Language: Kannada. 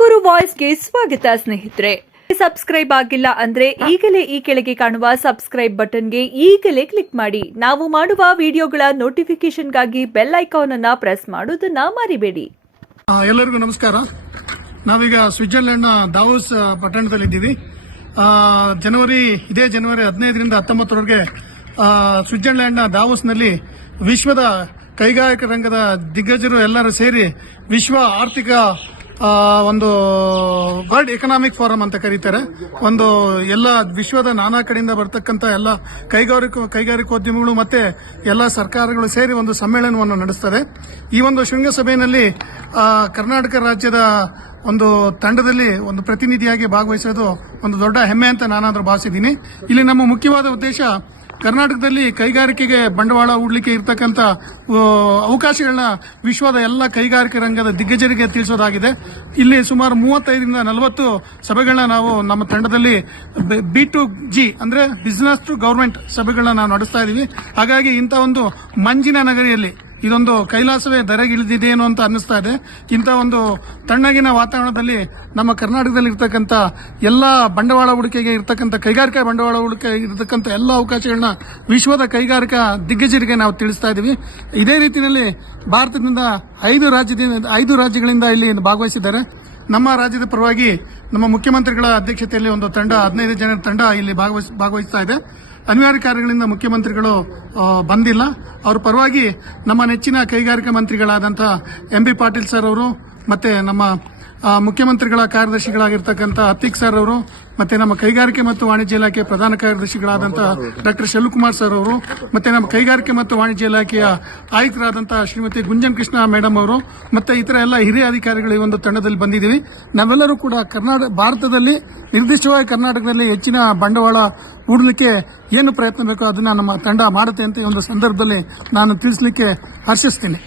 ತುಮಕೂರು ವಾಯ್ಸ್ಗೆ ಸ್ವಾಗತ ಸ್ನೇಹಿತರೆ. ಸಬ್ಸ್ಕ್ರೈಬ್ ಆಗಿಲ್ಲ ಅಂದ್ರೆ ಈಗಲೇ ಈ ಕೆಳಗೆ ಕಾಣುವ ಸಬ್ಸ್ಕ್ರೈಬ್ ಬಟನ್ಗೆ ಈಗಲೇ ಕ್ಲಿಕ್ ಮಾಡಿ. ನಾವು ಮಾಡುವ ವಿಡಿಯೋಗಳ ನೋಟಿಫಿಕೇಶನ್ಗಾಗಿ ಬೆಲ್ ಐಕಾನ್ ಅನ್ನ ಪ್ರೆಸ್ ಮಾಡೋದನ್ನ ಮರಿಬೇಡಿ. ಎಲ್ಲರಿಗೂ ನಮಸ್ಕಾರ. ನಾವೀಗ ಸ್ವಿಟ್ಜರ್ಲೆಂಡ್ನ ದಾವೋಸ್ ಪಟ್ಟಣದಲ್ಲಿದ್ದೀವಿ. ಇದೇ ಜನವರಿ 15ರಿಂದ 19ರವರೆಗೆ ಸ್ವಿಟ್ಜರ್ಲೆಂಡ್ನ ದಾವೋಸ್ನಲ್ಲಿ ವಿಶ್ವದ ಕೈಗಾರಿಕಾ ರಂಗದ ದಿಗ್ಗಜರು ಎಲ್ಲರೂ ಸೇರಿ ವಿಶ್ವ ಆರ್ಥಿಕ ಒಂದು ವರ್ಲ್ಡ್ ಎಕನಾಮಿಕ್ ಫೋರಂ ಅಂತ ಕರೀತಾರೆ. ಒಂದು ಎಲ್ಲ ವಿಶ್ವದ ನಾನಾ ಕಡೆಯಿಂದ ಬರ್ತಕ್ಕಂಥ ಎಲ್ಲ ಕೈಗಾರಿಕೋದ್ಯಮಿಗಳು ಮತ್ತೆ ಎಲ್ಲ ಸರ್ಕಾರಗಳು ಸೇರಿ ಒಂದು ಸಮ್ಮೇಳನವನ್ನು ನಡೆಸ್ತಾರೆ. ಈ ಒಂದು ಶೃಂಗಸಭೆಯಲ್ಲಿ ಕರ್ನಾಟಕ ರಾಜ್ಯದ ಒಂದು ತಂಡದಲ್ಲಿ ಒಂದು ಪ್ರತಿನಿಧಿಯಾಗಿ ಭಾಗವಹಿಸೋದು ಒಂದು ದೊಡ್ಡ ಹೆಮ್ಮೆ ಅಂತ ನಾನಾದ್ರೂ ಭಾವಿಸಿದ್ದೀನಿ. ಇಲ್ಲಿ ನಮ್ಮ ಮುಖ್ಯವಾದ ಉದ್ದೇಶ ಕರ್ನಾಟಕದಲ್ಲಿ ಕೈಗಾರಿಕೆಗೆ ಬಂಡವಾಳ ಹೂಡಲಿಕ್ಕೆ ಇರತಕ್ಕಂಥ ಅವಕಾಶಗಳನ್ನ ವಿಶ್ವದ ಎಲ್ಲ ಕೈಗಾರಿಕಾ ರಂಗದ ದಿಗ್ಗಜರಿಗೆ ತಿಳಿಸೋದಾಗಿದೆ. ಇಲ್ಲಿ ಸುಮಾರು 35ರಿಂದ 40 ಸಭೆಗಳನ್ನ ನಾವು ನಮ್ಮ ತಂಡದಲ್ಲಿ B2G ಅಂದ್ರೆ ಬಿಸಿನೆಸ್ ಟು ಗವರ್ಮೆಂಟ್ ಸಭೆಗಳನ್ನ ನಾವು ನಡೆಸ್ತಾ ಇದೀವಿ. ಹಾಗಾಗಿ ಇಂಥ ಒಂದು ಮಂಜಿನ ನಗರಿಯಲ್ಲಿ ಇದೊಂದು ಕೈಲಾಸವೇ ಧರೆಗಿಳಿದಿದೆಯೇನೋ ಅಂತ ಅನ್ನಿಸ್ತಾ ಇದೆ. ಇಂಥ ಒಂದು ತಣ್ಣಗಿನ ವಾತಾವರಣದಲ್ಲಿ ನಮ್ಮ ಕರ್ನಾಟಕದಲ್ಲಿ ಇರ್ತಕ್ಕಂಥ ಎಲ್ಲ ಬಂಡವಾಳ ಹೂಡಿಕೆಗೆ ಇರ್ತಕ್ಕಂಥ ಕೈಗಾರಿಕಾ ಬಂಡವಾಳ ಹೂಡಿಕೆ ಇರತಕ್ಕಂಥ ಎಲ್ಲ ಅವಕಾಶಗಳನ್ನ ವಿಶ್ವದ ಕೈಗಾರಿಕಾ ದಿಗ್ಗಜರಿಗೆ ನಾವು ತಿಳಿಸ್ತಾ ಇದ್ದೀವಿ. ಇದೇ ರೀತಿಯಲ್ಲಿ ಭಾರತದಿಂದ 5 ರಾಜ್ಯಗಳಿಂದ ಇಲ್ಲಿ ಭಾಗವಹಿಸಿದ್ದಾರೆ. ನಮ್ಮ ರಾಜ್ಯದ ಪರವಾಗಿ ನಮ್ಮ ಮುಖ್ಯಮಂತ್ರಿಗಳ ಅಧ್ಯಕ್ಷತೆಯಲ್ಲಿ ಒಂದು ತಂಡ 15 ಜನರ ತಂಡ ಇಲ್ಲಿ ಭಾಗವಹಿಸ್ತಾ ಇದೆ. ಅನಿವಾರ್ಯ ಕಾರ್ಯಗಳಿಂದ ಮುಖ್ಯಮಂತ್ರಿಗಳು ಬಂದಿಲ್ಲ. ಅವರ ಪರವಾಗಿ ನಮ್ಮ ನೆಚ್ಚಿನ ಕೈಗಾರಿಕಾ ಮಂತ್ರಿಗಳಾದಂತಹ MB ಪಾಟೀಲ್ ಸರ್ ಅವರು ಮತ್ತೆ ನಮ್ಮ ಮುಖ್ಯಮಂತ್ರಿಗಳ ಕಾರ್ಯದರ್ಶಿಗಳಾಗಿರ್ತಕ್ಕಂಥ ಅತೀಕ್ ಸರ್ ಅವರು ಮತ್ತೆ ನಮ್ಮ ಕೈಗಾರಿಕೆ ಮತ್ತು ವಾಣಿಜ್ಯ ಇಲಾಖೆ ಪ್ರಧಾನ ಕಾರ್ಯದರ್ಶಿಗಳಾದಂತಹ ಡಾಕ್ಟರ್ ಶೆಲ್ವಕುಮಾರ್ ಸರ್ ಅವರು ಮತ್ತೆ ನಮ್ಮ ಕೈಗಾರಿಕೆ ಮತ್ತು ವಾಣಿಜ್ಯ ಇಲಾಖೆಯ ಆಯುಕ್ತರಾದಂತಹ ಶ್ರೀಮತಿ ಗುಂಜನ್ ಕೃಷ್ಣ ಮೇಡಮ್ ಅವರು ಮತ್ತೆ ಇತರ ಎಲ್ಲ ಹಿರಿಯ ಅಧಿಕಾರಿಗಳು ಈ ಒಂದು ತಂಡದಲ್ಲಿ ಬಂದಿದ್ದೀವಿ. ನಾವೆಲ್ಲರೂ ಕೂಡ ಭಾರತದಲ್ಲಿ ನಿರ್ದಿಷ್ಟವಾಗಿ ಕರ್ನಾಟಕದಲ್ಲಿ ಹೆಚ್ಚಿನ ಬಂಡವಾಳ ಹೂಡಲಿಕ್ಕೆ ಏನು ಪ್ರಯತ್ನ ಬೇಕೋ ಅದನ್ನ ನಮ್ಮ ತಂಡ ಮಾಡುತ್ತೆ ಅಂತ ಈ ಒಂದು ಸಂದರ್ಭದಲ್ಲಿ ನಾನು ತಿಳಿಸಲಿಕ್ಕೆ ಹರ್ಷಿಸ್ತೀನಿ.